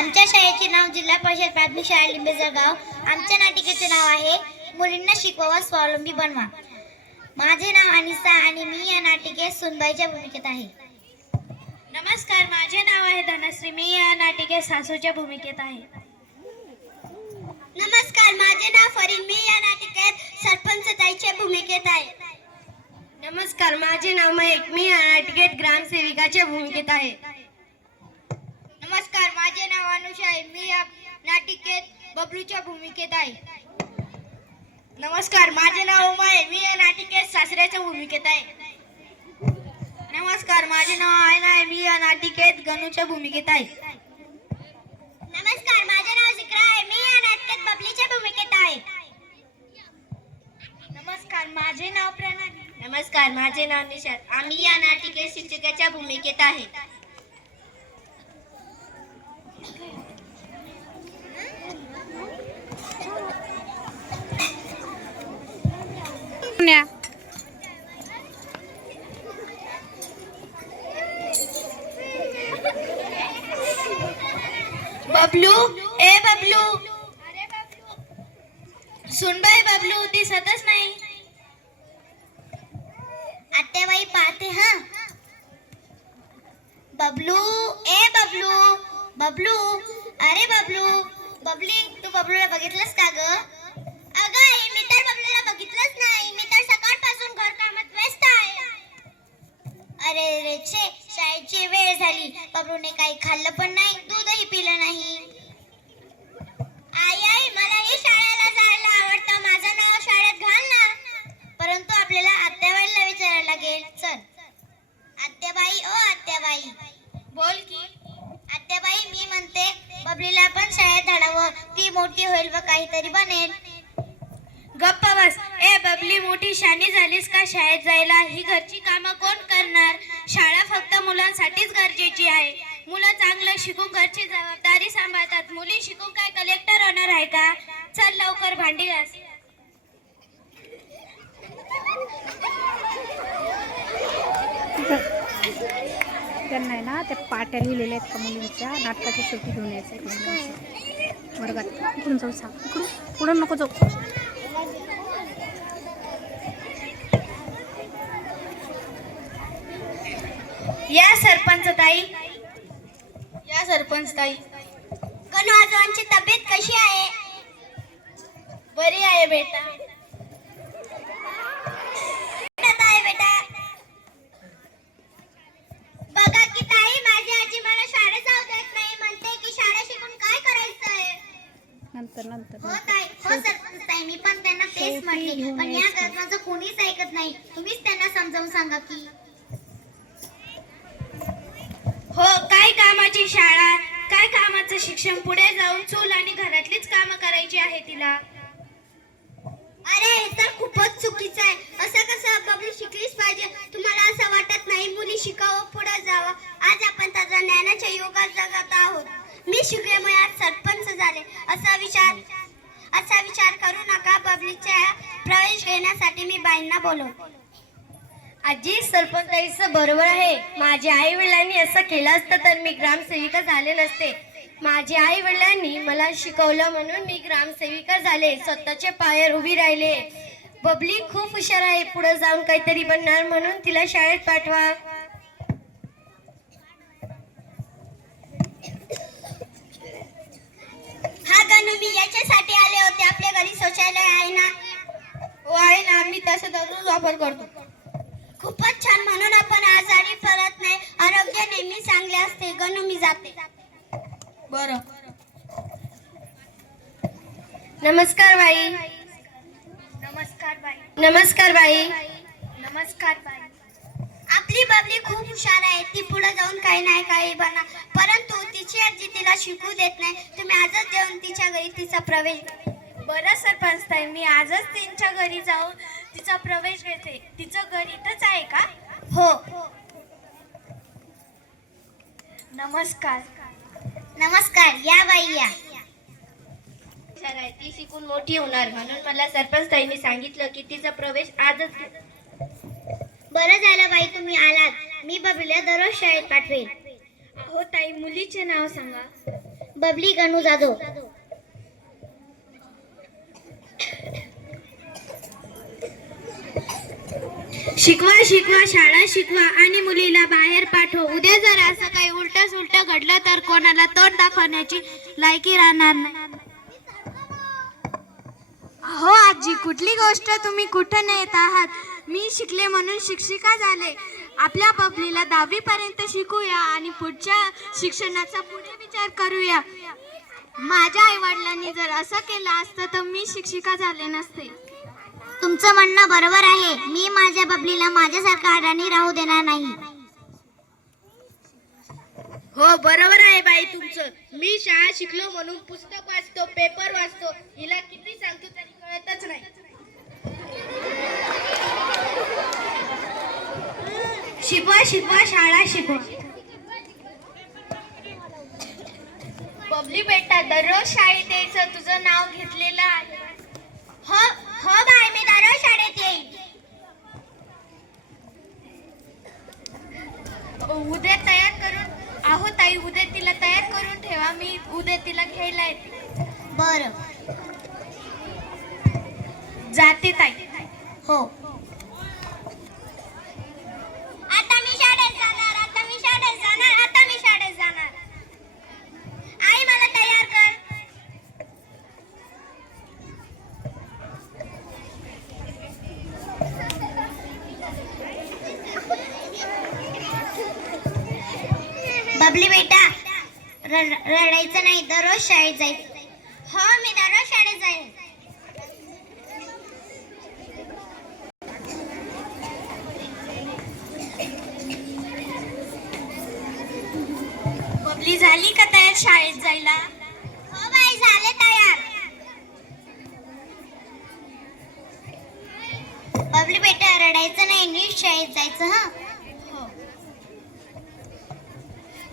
आमच्या शाळेचे नाव जिल्हा परिषद प्राथमिक शाळा लिंबेजळगाव. आमच्या नाटिकेचे नाव आहे मुलींना शिकवा स्वावलंबी बनवा. माझे नाव अनिसा आणि मी या नाटिकेत सुनबाईच्या भूमिकेत आहे. नमस्कार, माझे नाव आहे धनश्री. मी या नाटिकेत सासूच्या भूमिकेत आहे. नमस्कार, माझे नाव फरीन. मी या नाटिकेत सरपंच ताईच्या भूमिकेत आहे. नमस्कार, माझे नाव महेक. मी या नाटिकेत ग्रामसेविकाच्या भूमिकेत आहे. नमस्कार, माझे नाव अनुषा आहे. मी या नाटिकेत बबलूच्या भूमिकेत आहे. नमस्कार, माझे नाव उमा आहे. मी या नाटिकेत सासऱ्याच्या भूमिकेत आहे. नमस्कार, माझे नाव आयना आहे. मी या नाटिकेत गणूच्या भूमिकेत आहे. नमस्कार, माझे नाव जिक्रा आहे. मी या नाटकात बबलीच्या भूमिकेत आहे. नमस्कार, माझे नाव प्रणाली. नमस्कार, माझे नाव निशाद. आम्ही या नाटिकेत शिक्षकाच्या भूमिकेत आहे. बबलू, ए बबलू. सुनबाई, बबलू दिसतच नाही. आत्याबाई पाहते हा. बबलू, ए बबलू. बबलू, अरे बबलू. बबली, तू बबलूला बघितलंस का ग? अगं आई, मी तर बबलूला बघितलंच नाही. मी तर सकाळपासून घरकामात व्यस्त आहे. अरे रे छे, शाळेची वेळ झाली. बबलूने काही खाल्लं पण नाही, दूधही पिलं नाही. आई आई, मलाही शाळेला जायला आवडतं. माझं नाव शाळेत घाल ना. परंतु आपल्याला आत्याबाईला विचारायला लागेल. चल. आत्याबाई, ओ आत्याबाई. बोल की. आत्याबाई, मी म्हणते बबलीला पण शाळेत धाडावं. ती मोठी होईल व काहीतरी बनेल. गप्प बस. ए बबली, मोठी शानी झालीस का शाळेत जायला? ही घरची कामं कोण करणार? शाळा फक्त मुलांसाठीच गरजेची आहे. मुलं चांगलं शिकून घरची जबाबदारी सांभाळतात. मुली शिकून काय कलेक्टर होणार आहे का? चल लवकर भांडी घास. त्यांना आहे ना त्या पाट्या लिहिलेल्या आहेत का मुलींच्या नाटकाची शेवटी घेऊन यायचं वर्गात. इकडून जाऊ सांग. इकडून पुढं नको जाऊ. या सरपंच ताई. या सरपंच ताई. गणू आजोबांची तब्येत कशी आहे? बरी आहे बेटा. आहे बेटा. बघा की ताई, माझी आजी मला शाळेत जाऊ देत नाही. म्हणते की शाळा शिकून काय करायचंय? नंतर नंतर हो ताई, हो सरपंच ताई, मी पण त्यांना तेच म्हटले. पण या घरात माझं कोणीच ऐकत नाही. तुम्हीच त्यांना समजावून सांगा की. हो, काय कामाची शाळा, काय कामाचं शिक्षण? पुढे जाऊन चूल आणि घरातलीच कामं करायची आहे तिला. अरे हे तर खूपच चुकीचं आहे. असं कसं? बबली शिकलीच पाहिजे. तुम्हाला असं वाटत नाही? मुली शिकावं, पुढे जावं. आज आपण त्याचा ज्ञानाच्या युगात जगत आहोत. मी शिकल्यामुळे आज सरपंच झाले असा विचार करू नका. बबलीच्या प्रवेश घेण्यासाठी मी बाईंना बोलवतो. आजी, सरपंचाईचं बरोबर आहे. माझ्या आई वडिलांनी असं केलं असतं तर मी ग्रामसेविका झाले नसते. माझ्या आई वडिलांनी मला शिकवलं म्हणून मी ग्रामसेविका झाले. स्वतःच्या पायावर उभी राहिले. बबली खूप हुशार आहे. पुढे जाऊन काहीतरी बनणार, म्हणून तिला शाळेत पाठवा. हा गणू, मी याच्यासाठी आले होते. आपल्या घरी शौचालय आहे ना? हो आहे ना, मी त्याचा दररोज वापर करतो. खूपच छान. म्हणून आपण आजारी पडत नाही. आरोग्य नेहमी चांगले असते. गणू, मी जाते. बरं. नमस्कार बाई. नमस्कार बाई. नमस्कार बाई. नमस्कार बाई. आपली बबली खूप हुशार आहे. ती पुढे जाऊन काही नाही काही बना. परंतु तिची आजी तिला शिकू देत नाही. तुम्ही आजच जाऊन तिच्या घरी तिचा प्रवेश. बरं सरपंच ताई, मी आजच त्यांच्या घरी जाऊन तिचा प्रवेश घेते. तिचं घर इथंच आहे का? हो. नमस्कार. नमस्कार. या बाई या. ती शिकून मोठी होणार, म्हणून मला सरपंच ताईंनी सांगितलं की तिचा प्रवेश आजच. बरं झालं बाई तुम्ही आलात. मी बबलीला दररोज शाळेत पाठवेल. हो ताई, मुलीचे नाव सांगा. बबली गणू जाधव. शिकवा शिकवा शाळा शिकवा आणि मुलीला बाहेर पाठव. उद्या जर असं काही उलट सुलट घडलं तर कोणाला तोंड दाखवण्याची लायकी राहणार नाही. हो आजी, कुठली गोष्ट तुम्ही कुठं नेत आहात? मी शिकले म्हणून शिक्षिका झाले. आपल्या बबलीला 10वी पर्यंत शिकूया आणि पुढच्या शिक्षणाचा पुढे विचार करूया. माझ्या आई वडिलांनी जर असं केलं असतं तर मी शिक्षिका झाले नसते. तुमचं म्हणणं बरोबर आहे. मी माझ्या बबलीला माझ्यासारखा अडाणी राहू देणार नाही. हो बरोबर आहे बाई तुमचं. मी शाळा शिकलो म्हणून पुस्तक वाचतो, पेपर वाचतो. हिला किती सांगतो तरी कळतच नाही. शिकवा शिकवा शाळा शिकवा. बबली बेटा, दररोज शाळेत यायचं तुझं नाव घेतलेलं आहे. हो हो बाय, मी दररोज शाळेत येईल. उद्या तयार करून आहो ताई, उद्या तिला तयार करून ठेवा. मी उद्या तिला घ्यायला येते. बरं. जाते ताई. हो. आता मी शाळेत जाणार, आता मी शाळेत जाणार, आता मी शाळेत जाणार. आई मला तयार कर. बबली बेटा, रडायचं नाही, दररोज शाळेत जायचं. हो, मी दररोज शाळेत जाईन. बबली झाली का तयार शाळेत जायला? हो बाई, झाले तयार. बबली बेटा, रडायचं नाही, नीट शाळेत जायचं. हा.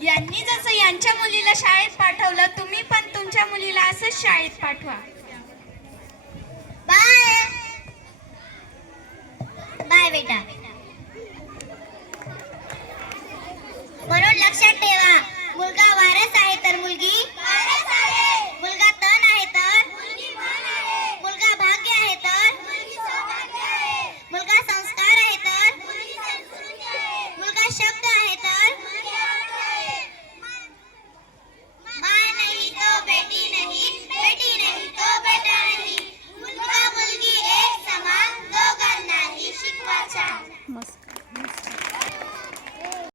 यांनी जसं यांच्या मुलीला शाळेत पाठवलं, तुम्ही पण तुमच्या मुलीला असंच शाळेत पाठवा. बाय बाय बेटा. म्हणून लक्षात ठेवा, मुलगा